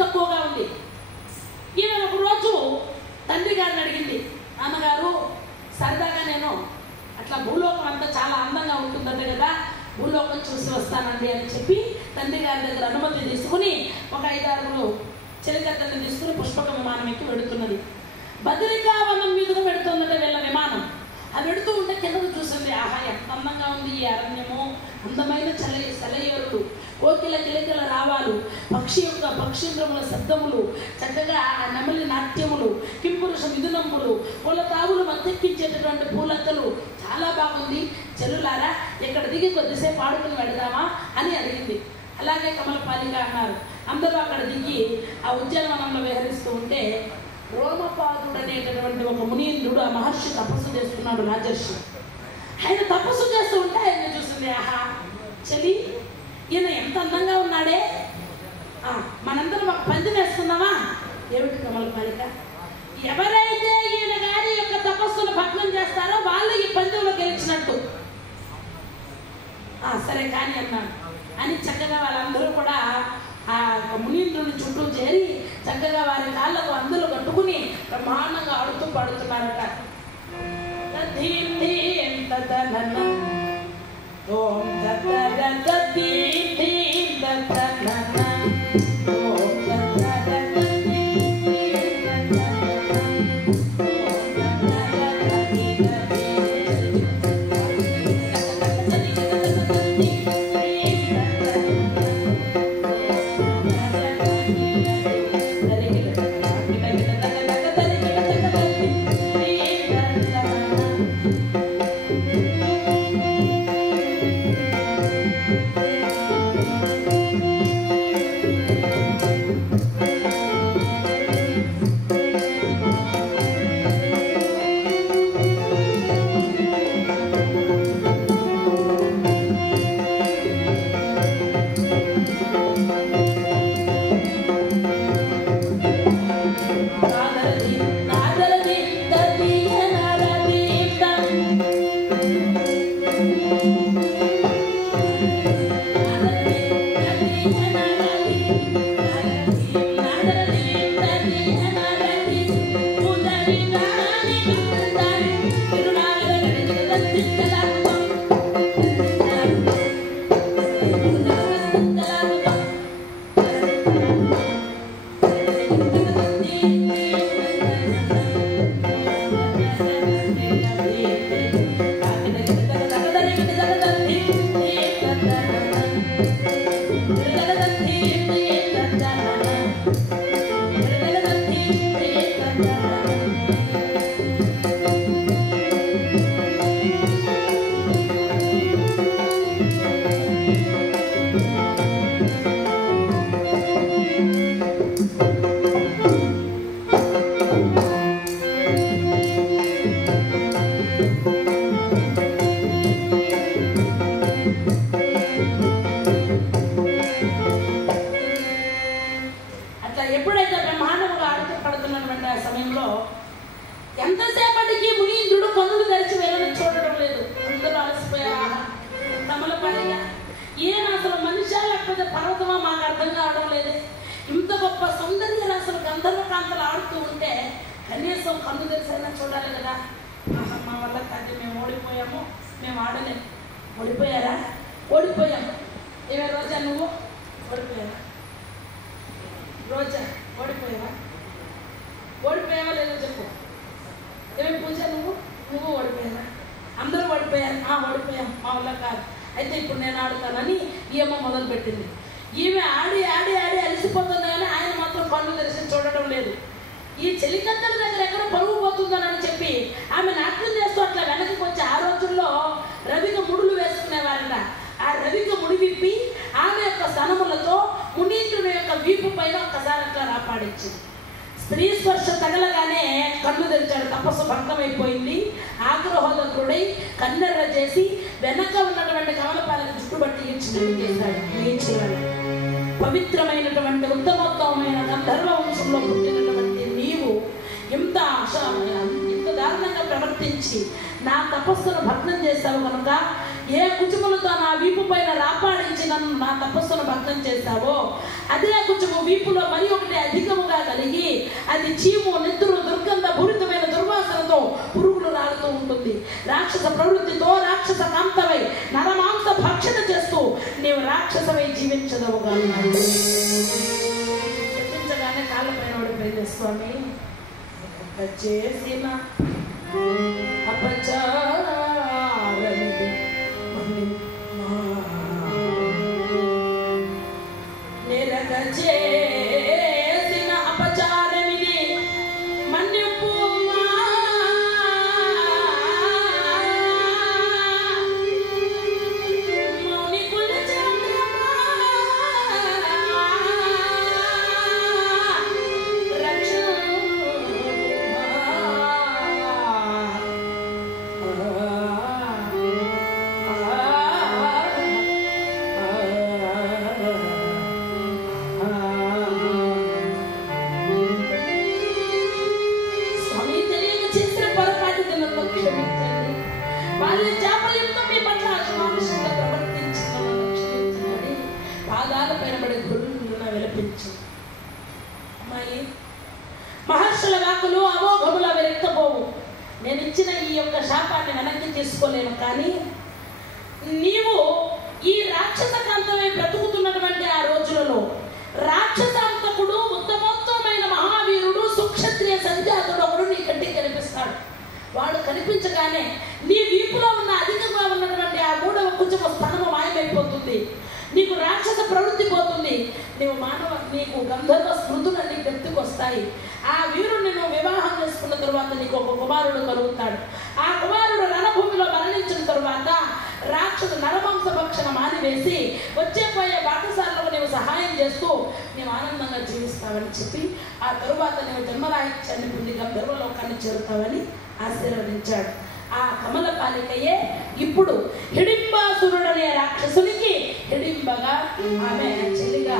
తక్కువగా ఉంది. ఈమె ఒకరోజు తండ్రి గారిని అడిగింది, నాన్నగారు సరదాగా నేను అట్లా భూలోకం అంతా చాలా అందంగా ఉంటుందట కదా, భూలోకం చూసి వస్తానండి అని చెప్పి తండ్రి గారి దగ్గర అనుమతి తీసుకుని ఒక 5-6 చెలికత్తెల్ని తీసుకుని పుష్పక విమానం ఎక్కి వెడుతున్నది. బద్రికావనం మీదుగా పెడుతుందట వీళ్ళ విమానం. అది పెడుతూ ఉంటే కిందకు చూసింది, ఆహా ఎంత అందంగా ఉంది ఈ అరణ్యము, అందమైన సెలయేరులు, కోకిల కిలకిల రావాలు, పక్షీంద్రముల శబ్దములు, చక్కగా ఆ నెమలి నాట్యములు, కింపురుష మిథునములు, పూల తావులు మత్తెక్కించేటటువంటి పూలతలు, చాలా బాగుంది, చెల్లులారా ఇక్కడ దిగి కొద్దిసేపు ఆడుకుని వెళదామా అని అడిగింది. అలాగే కమలపాలిక అన్నారు. అందరూ అక్కడ దిగి ఆ ఉద్యానవనంలో విహరిస్తూ ఉంటే రోమపాదుడు అనేటటువంటి ఒక మునీంద్రుడు ఆ మహర్షి తపస్సు చేస్తున్నాడు, రాజర్షి. ఆయన తపస్సు చేస్తూ ఉంటే ఆయన చూసింది, ఆహా చలి ఈయన ఎంత అందంగా ఉన్నాడే, మనందరం ఒక పందెం వేసుకుందామా? ఏమిటి కమలపాలిక? ఎవరైతే ఈయన గారి యొక్క తపస్సును భగ్నం చేస్తారో వాళ్ళు ఈ పందెంలో గెలిచినట్టు. సరే కానీ అన్నాడు అని చక్కగా వాళ్ళందరూ కూడా ఆ మునీంద్రుని చుట్టూ చేరి చక్కగా వారి కాళ్ళకు అందులు కట్టుకుని బ్రహ్మాండంగా ఆడుతూ పాడుతున్నారట. ఎంతసేపటికి మునీంద్రుడు కన్నులు తెరిచి వెళ్ళని చూడడం లేదు. అందరూ అలసిపోయారు. కమలపాలిక ఈయన అసలు మనిషా లేకపోతే పర్వతమా మాకు అర్థం కావడం లేదు. ఇంత గొప్ప సౌందర్య రాసులు గంధర్వ కాంతలు ఆడుతూ ఉంటే కనీసం కన్ను తెరిసైనా చూడాలి కదా. మా వల్ల కాదు, మేము ఓడిపోయాము, మేము ఆడలేము. ఓడిపోయారా? ఓడిపోయాము. ఏమే రోజా నువ్వు ఓడిపోయావా? రోజా ఓడిపోయావా? ఓడిపోయావా లేదో చెప్పు. ఏమే పూజ నువ్వు ఓడిపోయారా? అందరూ ఓడిపోయారు. ఓడిపోయాం, మా వల్ల కాదు. అయితే ఇప్పుడు నేను ఆడుతానని ఈమె మొదలుపెట్టింది. ఈమె ఆడి ఆడి ఆడి అలసిపోతుంది కానీ ఆయన మాత్రం కన్ను తెరిచి చూడటం లేదు. ఈ చెలికత్తెల దగ్గర ఎక్కడ పరుగు పోతుందోనని చెప్పి ఆమె నాట్యం చేస్తూ అట్లా వెనక్కి వచ్చి ఆ రోజుల్లో రవిక ముడులు వేసుకునేవారట. ఆ రవిక ముడి విప్పి ఆమె యొక్క స్తనములతో మునీంద్రుని యొక్క వీపు పైన ఒక్కసారి అట్లా రాపాడించింది. స్త్రీ స్పర్శ తగలగానే కన్ను తెరిచాడు. తపస్సు భంగమైపోయింది. ఆగ్రహోదకుడై కన్నెర్ర చేసి వెనక ఉన్నటువంటి కమలపాలిక జుట్టుబట్టి చేశాడు. పవిత్రమైనటువంటి ఉత్తమోత్తమైన గంధర్వ వంశంలో పుట్టినటువంటి నీవు ఇంత దారుణంగా ప్రవర్తించి నా తపస్సును భగ్నం చేశావు కనుక ఏ కుచుములతో నా వీపు పైన రాపాడించి నన్ను నా తపస్సును భక్తం చేశావో అదే కుచుము వీపులో మరి ఒకటి అధికముగా కలిగి అది చీము, నెత్తురు, దుర్గంధ పూరితమైన దుర్వాసనతో పురుగులు రాలుతూ ఉంటుంది. రాక్షస ప్రవృత్తితో రాక్షస కాంతవై నరమాంస భక్షణ చేస్తూ నీవు రాక్షసవై జీవించదవుగా. చెప్పించగానే కాళ్ళ పైన పడిపోయింది. స్వామి చేసిన అపచారమిది నిరగ చేసిన అపచారమిది మన్నిపు మహర్షుల వాక్కులు అమోఘముల విరక్తపోవు. నేను ఇచ్చిన ఈ యొక్క శాపాన్ని వెనక్కి తీసుకోలేను. కానీ నీవు ఈ రాక్షస కాంతమై బ్రతుకుతున్నటువంటి ఆ రోజులలో రాక్షసాంతకుడు, ఉత్తమోత్తమైన మహావీరుడు, సుక్షత్రియ సంజాతుడు ఒకడు నీ కంటికి కనిపిస్తాడు. వాడు కనిపించగానే నీ వీపులో ఉన్న అధికంగా ఉన్నటువంటి ఆ 3వ కుచము స్థానము మాయమైపోతుంది. నీకు రాక్షస ప్రవృత్తి పోతుంది. నీకు గంధర్వ స్మృతులన్నీ గుర్తుకొస్తాయి. ఆ వీరుడిని నువ్వు వివాహం చేసుకున్న తరువాత నీకు ఒక కుమారుడు కలుగుతాడు. ఆ కుమారుడు రణభూమిలో మరణించిన తరువాత రాక్షసు నరమాంస భక్షణ మానివేసి వచ్చేపోయే బాటసార్లకు నీవు సహాయం చేస్తూ నీవు ఆనందంగా జీవిస్తావని చెప్పి ఆ తరువాత నీవు జన్మరాహిత్యాన్ని పొంది గంధర్వలోకాన్ని చేరుతావని ఆశీర్వదించాడు. ఆ కమలపాలికయే ఇప్పుడు హిడింబాసురుడనే రాక్షసునికి హిడింబగా ఆమె చెల్లిగా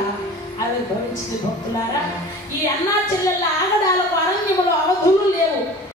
ఆవిర్భవించింది. భక్తులారా, ఈ అన్నా చెల్లెళ్ళ ఆగడాలకు అరణ్యములో అవధులు లేవు.